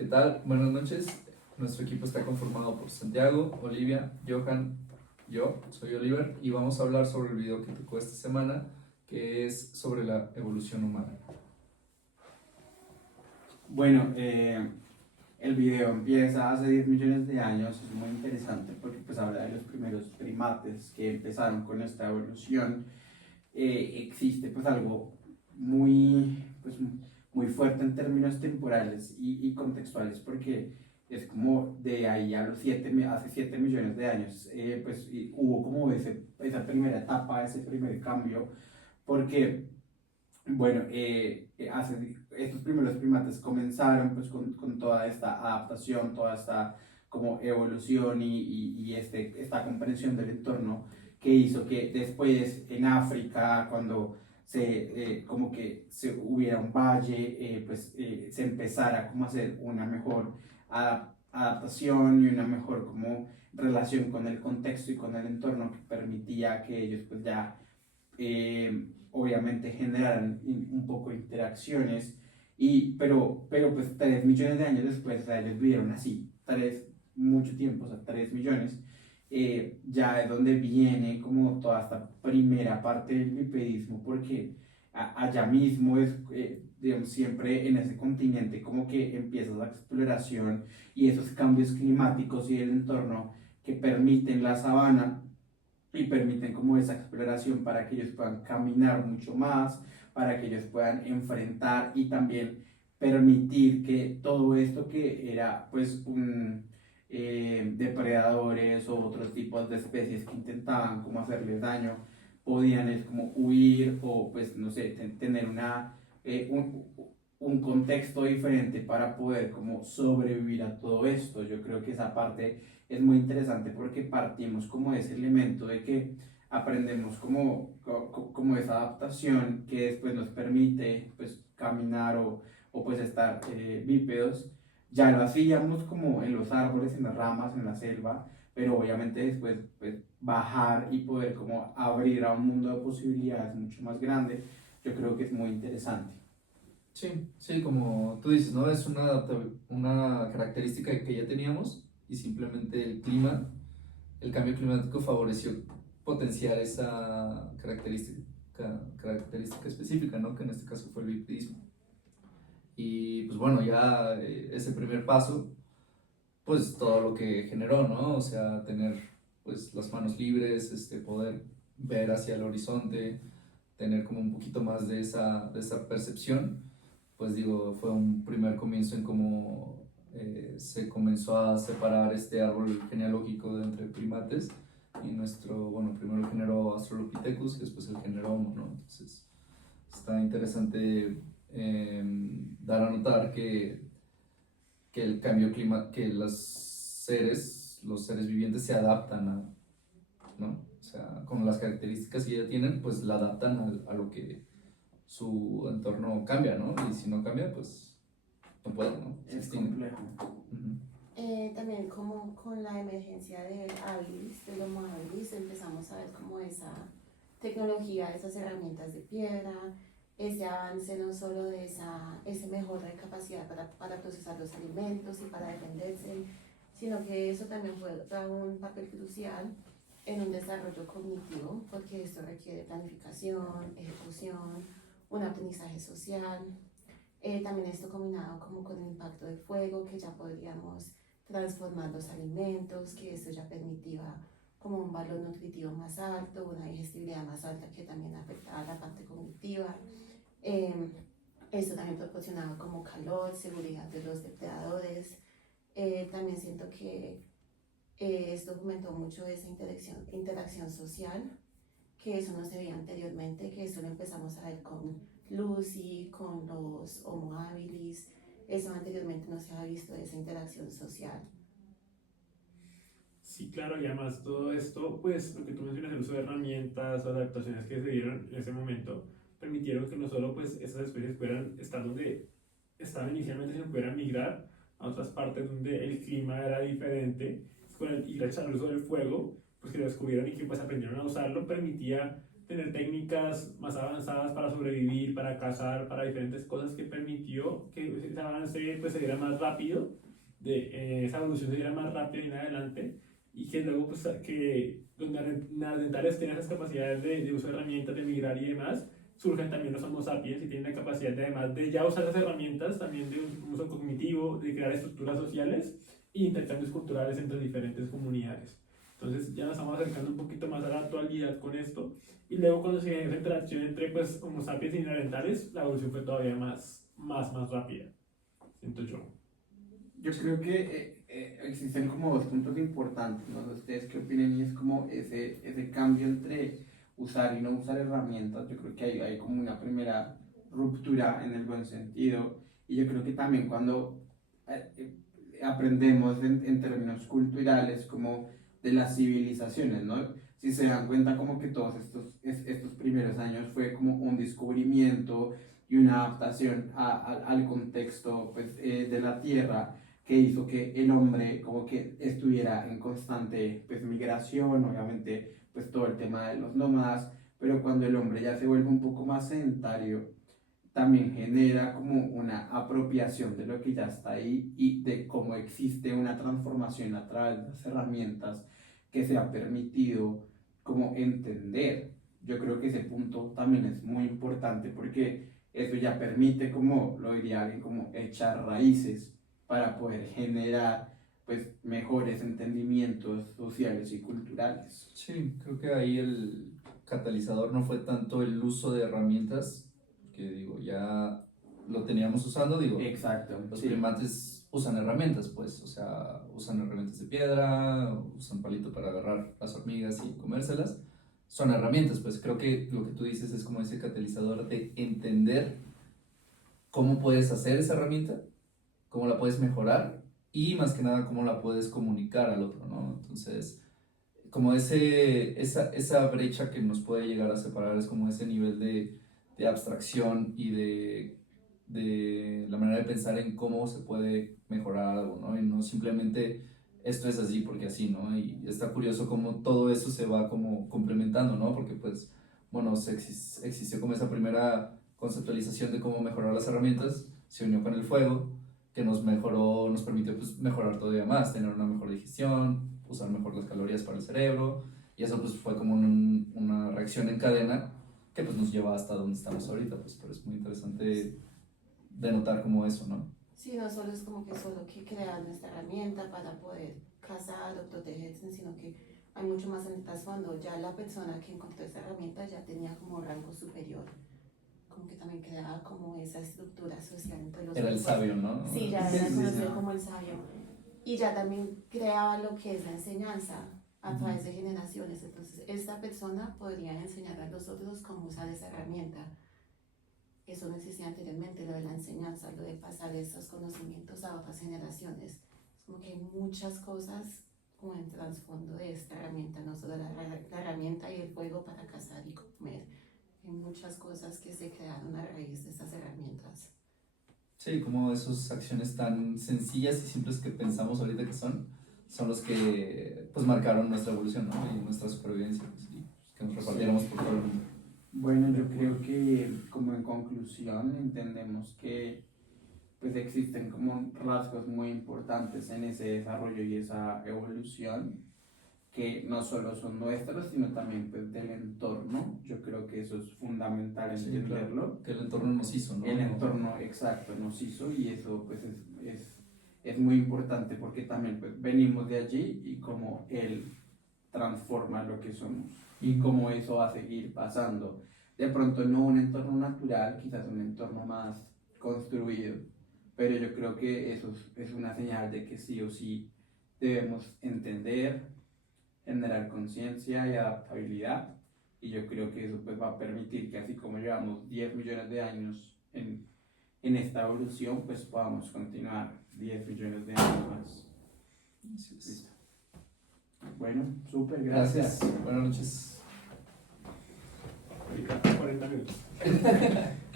¿Qué tal? Buenas noches. Nuestro equipo está conformado por Santiago, Olivia, Johan, yo soy Oliver y vamos a hablar sobre el video que tocó esta semana, que es sobre la evolución humana. Bueno, el video empieza hace 10 millones de años, es muy interesante porque pues habla de los primeros primates que empezaron con esta evolución. Existe pues algo muy, pues, muy fuerte en términos temporales y contextuales porque es como de ahí a los hace 7 millones de años, hubo como esa primera etapa, ese primer cambio, porque bueno, estos primeros primates comenzaron pues con toda esta adaptación, toda esta como evolución esta comprensión del entorno que hizo que después en África, cuando como que se hubiera un valle, se empezara como a hacer una mejor adaptación y una mejor como relación con el contexto y con el entorno que permitía que ellos pues ya obviamente generan un poco de interacciones, pero pues 3 millones de años después, o sea, ellos vivieron así, mucho tiempo, o sea, 3 millones, ya es donde viene como toda esta primera parte del bipedismo, porque allá mismo es, digamos, siempre en ese continente como que empieza la exploración y esos cambios climáticos y el entorno que permiten la sabana y permiten como esa exploración para que ellos puedan caminar mucho más, para que ellos puedan enfrentar y también permitir que todo esto que era pues depredadores o otros tipos de especies que intentaban como hacerles daño, podían es como huir o pues no sé, tener un contexto diferente para poder como sobrevivir a todo esto. Yo creo que esa parte es muy interesante porque partimos como de ese elemento de que aprendemos como esa adaptación que después nos permite pues caminar o pues estar bípedos. Ya lo hacíamos como en los árboles, en las ramas, en la selva, pero obviamente después pues bajar y poder como abrir a un mundo de posibilidades mucho más grande, yo creo que es muy interesante. Sí, sí, como tú dices, ¿no? Es una característica que ya teníamos y simplemente el cambio climático favoreció potenciar esa característica específica, ¿no? Que en este caso fue el bipedismo. Y pues bueno, ya ese primer paso, pues todo lo que generó, ¿no? O sea, tener pues las manos libres, poder ver hacia el horizonte, tener como un poquito más de esa percepción, pues digo, fue un primer comienzo en cómo se comenzó a separar este árbol genealógico de entre primates y nuestro, bueno, primero generó Australopithecus y después el generó Homo, ¿no? Entonces, está interesante dar a notar que el cambio climático, que los seres vivientes se adaptan ¿no? O sea, con las características que ya tienen, pues la adaptan a lo que su entorno cambia, ¿no? Y si no cambia, pues no puede, ¿no? Se Es extingue. complejo. Ujú. También como con la emergencia del habilis, del Homo habilis, empezamos a ver como esa tecnología, esas herramientas de piedra, ese avance no solo de esa mejor capacidad para procesar los alimentos y para defenderse, sino que eso también juega un papel crucial en un desarrollo cognitivo, porque esto requiere planificación, ejecución, un aprendizaje social. También esto combinado como con el impacto del fuego, que ya podríamos transformar los alimentos, que esto ya permitía como un valor nutritivo más alto, una digestibilidad más alta que también afectaba la parte cognitiva. Eh, Esto también proporcionaba como calor, seguridad de los depredadores. También siento que esto fomentó mucho esa interacción social, que eso no se veía anteriormente, que eso lo empezamos a ver con Lucy, con los Homo habilis. Eso anteriormente no se había visto, esa interacción social. Sí, claro, y además todo esto, pues lo que tú mencionas, el uso de herramientas o adaptaciones que se dieron en ese momento, permitieron que no solo pues esas especies pudieran estar donde estaban inicialmente, sino pudieran migrar a otras partes donde el clima era diferente, y gracias al uso del fuego, pues que lo descubrieron y que pues aprendieron a usarlo, permitía tener técnicas más avanzadas para sobrevivir, para cazar, para diferentes cosas que permitió que ese avance pues, se diera más rápido, esa evolución se diera más rápido y en adelante, y que luego pues, que los neandertales tienen esas capacidades de uso de herramientas, de migrar y demás, surgen también los Homo sapiens y tienen la capacidad de, además de ya usar esas herramientas, también de un uso cognitivo, de crear estructuras sociales e intercambios culturales entre diferentes comunidades. Entonces ya nos estamos acercando un poquito más a la actualidad con esto. Y luego cuando se dio esa interacción entre pues, Homo sapiens y neandertales, la evolución fue todavía más rápida, siento yo. Yo creo que existen como dos puntos importantes, no sé ustedes qué opinan, y es como ese cambio entre usar y no usar herramientas. Yo creo que hay como una primera ruptura en el buen sentido, y yo creo que también cuando aprendemos en términos culturales como de las civilizaciones, ¿no? Si se dan cuenta como que todos estos primeros años fue como un descubrimiento y una adaptación al contexto pues, de la Tierra, que hizo que el hombre como que estuviera en constante pues, migración, obviamente pues todo el tema de los nómadas, pero cuando el hombre ya se vuelve un poco más sedentario, también genera como una apropiación de lo que ya está ahí y de cómo existe una transformación a través de las herramientas que se ha permitido como entender. Yo creo que ese punto también es muy importante porque eso ya permite, como lo diría alguien, como echar raíces para poder generar pues mejores entendimientos sociales y culturales. Sí, creo que ahí el catalizador no fue tanto el uso de herramientas, que digo, ya lo teníamos usando, digo, Exacto, los sí. primates usan herramientas, pues, o sea, usan herramientas de piedra, usan palito para agarrar las hormigas y comérselas, son herramientas, pues creo que lo que tú dices es como ese catalizador de entender cómo puedes hacer esa herramienta, cómo la puedes mejorar y más que nada cómo la puedes comunicar al otro, ¿no? Entonces, como esa brecha que nos puede llegar a separar es como ese nivel de abstracción y de la manera de pensar en cómo se puede mejorar algo, ¿no? Y no simplemente esto es así porque así, ¿no? Y está curioso cómo todo eso se va como complementando, ¿no? Porque pues, bueno, existió como esa primera conceptualización de cómo mejorar las herramientas, se unió con el fuego, que nos mejoró, nos permitió pues, mejorar todavía más, tener una mejor digestión, usar mejor las calorías para el cerebro, y eso pues fue como una reacción en cadena que pues nos lleva hasta donde estamos ahorita, pues, pero es muy interesante denotar como eso, ¿no? Sí, no solo es como que solo que crear nuestra herramienta para poder cazar o protegerse, sino que hay mucho más en el trasfondo. Ya la persona que encontró esa herramienta ya tenía como rango superior, como que también creaba como esa estructura social entre los Era el grupos. sabio, ¿no? Sí, ya Sí, era sí, conocido sí. como el sabio. Y ya también creaba lo que es la enseñanza a través de generaciones. Entonces, esta persona podría enseñar a los otros cómo usar esa herramienta. Eso no existía anteriormente, lo de la enseñanza, lo de pasar esos conocimientos a otras generaciones. Es como que hay muchas cosas como en trasfondo de esta herramienta, no solo la herramienta y el fuego para cazar y comer. Hay muchas cosas que se crearon a raíz de estas herramientas. Sí, como esas acciones tan sencillas y simples que pensamos ahorita que son los que pues marcaron nuestra evolución, ¿no? Y nuestra supervivencia, pues, y pues, que nos repartiéramos por todo el mundo. Bueno, yo creo que como en conclusión entendemos que pues existen como rasgos muy importantes en ese desarrollo y esa evolución que no solo son nuestros, sino también pues del entorno. Yo creo que eso es fundamental Sí, entenderlo. claro, que el entorno nos hizo, ¿no? El entorno exacto nos hizo y eso pues es muy importante porque también pues venimos de allí y como él transforma lo que somos y cómo eso va a seguir pasando. De pronto no un entorno natural, quizás un entorno más construido, pero yo creo que eso es una señal de que sí o sí debemos entender, generar conciencia y adaptabilidad, y yo creo que eso pues va a permitir que así como llevamos 10 millones de años en esta evolución, pues podamos continuar 10 millones de años más. Así es. Listo. Bueno, súper, Gracias. gracias. Buenas noches. Ahorita 40 minutos.